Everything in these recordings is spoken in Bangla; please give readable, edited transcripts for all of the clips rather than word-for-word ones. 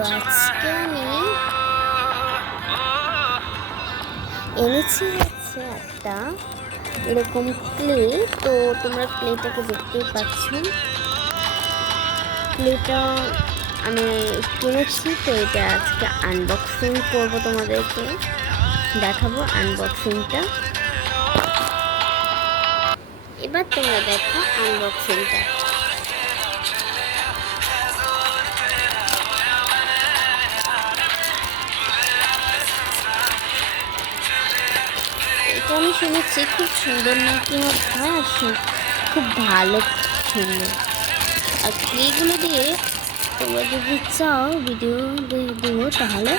আজকে আমি এনেছি হচ্ছে একটা এরকম ক্লে। তো তোমরা ক্লেটাকে দেখতেই পাচ্ছ। ক্লেটা আমি কিনেছি, তো এটা আজকে আনবক্সিং করব, তোমাদেরকে দেখাবো আনবক্সিংটা। এবার তোমরা দেখো আনবক্সিংটা। এটা আমি শুনেছি খুব সুন্দর নাকি হয়, আর খুব ভালো সুন্দর। আর ক্লেগুলো দিয়ে তোমরা যদি চাও ভিডিও দেবো, তাহলে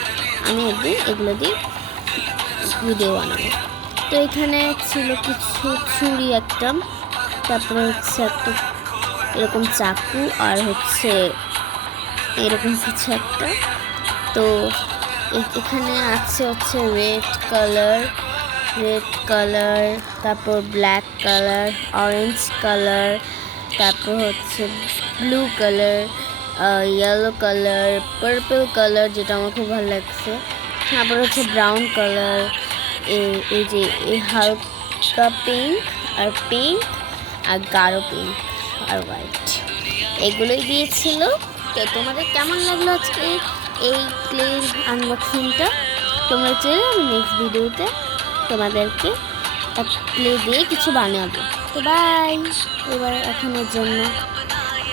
আমি একদিন এগুলো দিয়ে ভিডিও বানাবো। তো এখানে ছিল কিছু ছুরি একটা, তারপরে হচ্ছে একটা এরকম চাকু, আর হচ্ছে এরকম কিছু একটা। তো এখানে আছে হচ্ছে রেড কালার, তারপর ব্ল্যাক কালার, অরেঞ্জ কালার, তারপর হচ্ছে blue colour, yellow colour, purple colour, যেটা আমার খুব ভালো লাগছে। তারপর হচ্ছে ব্রাউন কালার, এই যে এই হালকা পিঙ্ক আর গাঢ় পিঙ্ক আর হোয়াইট, এগুলোই দিয়েছিল। তো তোমাদের কেমন লাগলো আজকে এই ক্লে আনবক্সিংটা? তোমরা চাইলে আমি নেক্সট ভিডিওতে তোমাদেরকে ক্লে দিয়ে কিছু বানাবো। তো বাই এবার এখনের জন্য।